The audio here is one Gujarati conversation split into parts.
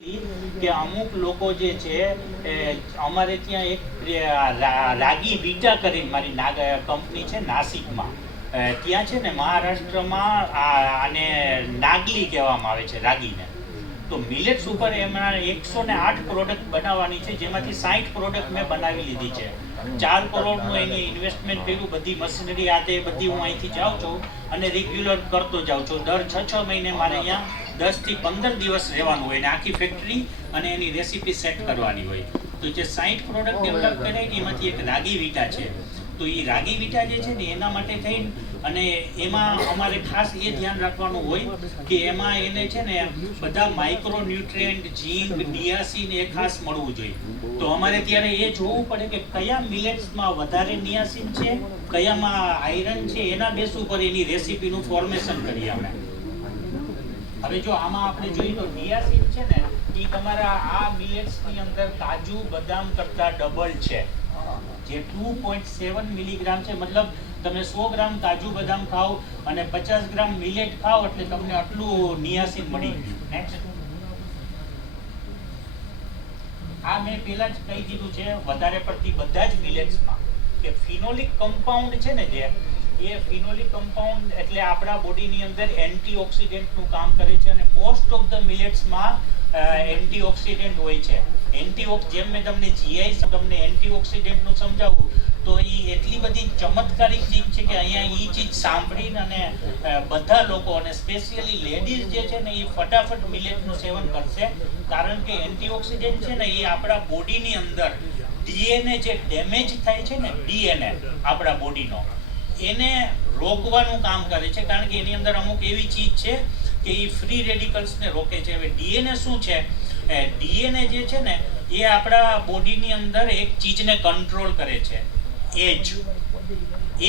કે અમુક લોકો જે છે અમારે ત્યાં એક રાગી વિટા કરીને મારી કંપની છે નાસિકમાં, ત્યાં છે ને મહારાષ્ટ્રમાં આને નાગલી કહેવામાં આવે છે રાગીને. તો મિલેટ્સ ઉપર એમાં 108 પ્રોડક્ટ બનાવવાની છે, જેમાંથી 60 પ્રોડક્ટ મેં બનાવી લીધી છે. 4 કરોડનું એની ઇન્વેસ્ટમેન્ટ કર્યું, બધી મશીનરી આ તે બધી હું અહીંથી જાઉં છું અને રેગ્યુલર કરતો જાઉં છું. દર 6 મહિને મારે અહીંયા 10 થી 15 દિવસ રહેવાનું હોય ને આખી ફેક્ટરી અને એની રેસીપી સેટ કરવાની હોય. તો જે 60 પ્રોડક્ટ ડેવલપ કરે એમાંથી એક રાગી વિટા છે. તો એ રાગી વિટા જે છે ને એના માટે થઈને અને એમાં અમારે ખાસ એ ધ્યાન રાખવાનું હોય કે એમાં એને છે ને બધા માઇક્રો ન્યુટ્રિયન્ટ, ઝીંક, નિયાસિન એ ખાસ મળવું જોઈએ. તો અમારે ત્યારે એ જોવું પડે કે કયા મિલેટ્સમાં વધારે નિયાસિન છે, કયામાં આયરન છે, એના બેસ ઉપર એની રેસીપીનું ફોર્મેશન કરીએ અમે. હવે જો આમાં આપણે જોઈએ તો નિયાસિન છે ને એ તમારા આ મિલેટ્સની અંદર કાજુ બદામ કરતા ડબલ છે, જે 2.7 મિલીગ્રામ છે. મતલબ તમે 100 ગ્રામ કાજુ બદામ ખાઓ અને 50 ગ્રામ મિલેટ ખાઓ એટલે તમને આટલું નિયાસિન મળી ગયું. નેક્સ્ટ, આ મેં પહેલા જ કહી દીધું છે વધારે પડતી બધા જ મિલેટ્સમાં કે ફિનોલિક કમ્પાઉન્ડ છે ને, જે એ ફિનોલિક કમ્પાઉન્ડ એટલે આપણા બોડીની અંદર એન્ટીઓક્સિડન્ટનું કામ કરે છે અને મોસ્ટ ઓફ ધ મિલેટ્સમાં એન્ટીઓક્સિડન્ટ હોય છે. જેમ મેં તમને જીઆઈ તમને એન્ટીઓક્સિડન્ટનું સમજાવું તો એ એટલી બધી ચમત્કારિક ચીજ છે કે અહીંયા એ ચીજ સાંભળીને અને બધા લોકો અને સ્પેશિયલી લેડીઝ જે છે ને એ ફટાફટ મિલેટનું સેવન કરશે, કારણ કે એન્ટીઓક્સિડન્ટ છે ને એ આપણા બોડીની અંદર ડીએનએ જે ડેમેજ થાય છે ને, ડીએનએ આપણા બોડીનો એને રોકવાનું કામ કરે છે, કારણ કે એની અંદર અમુક એવી ચીજ છે કે એ ફ્રી રેડિકલ્સને રોકે છે. હવે ડીએનએ શું છે? ડીએનએ જે છે ને એ આપણા બોડીની અંદર એક ચીજને કંટ્રોલ કરે છે,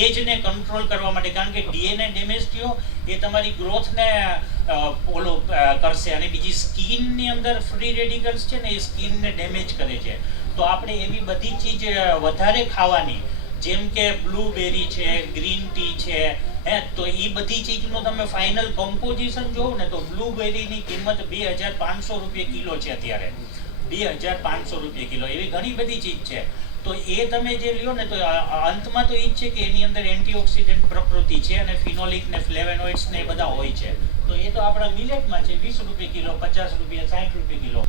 એજને કંટ્રોલ કરવા માટે, કારણ કે ડીએનએ ડેમેજ થયો એ તમારી ગ્રોથને ઓલો કરશે અને બીજી સ્કિનની અંદર ફ્રી રેડિકલ્સ છે ને એ સ્કિનને ડેમેજ કરે છે. તો આપણે એવી બધી ચીજ વધારે ખાવાની, જેમ કે બ્લુબેરી છે, ગ્રીન ટી છે, તો એ બધી ચીજનું તમે ફાઇનલ કમ્પોઝિશન જોવો ને તો બ્લુબેરીની કિંમત 2500 રૂપિયા કિલો છે અત્યારે, 2500 રૂપિયા કિલો. એવી ઘણી બધી ચીજ છે. તો એ તમે જે લ્યો ને તો અંતમાં તો એ જ છે કે એની અંદર એન્ટીઓક્સિડન્ટ પ્રકૃતિ છે અને ફિનોલિક ને ફ્લેવોનોઇડ્સ ને એ બધા હોય છે. તો એ તો આપણા મિલેટમાં છે, 20 રૂપિયા કિલો, 50 રૂપિયા, 60 રૂપિયા કિલો.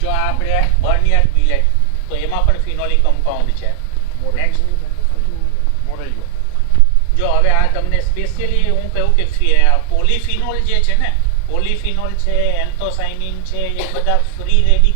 જો આપણે બર્નયાર્ડ મિલેટ, તો એમાં પણ ફિનોલિક કમ્પાઉન્ડ છે. જો હવે આ તમને સ્પેશિયલી હું કહું કે પોલીફિનોલ જે છે ને, પોલીફિનોલ છે, એન્થોસાયનિન છે, એ બધા ફ્રી રેડિકલ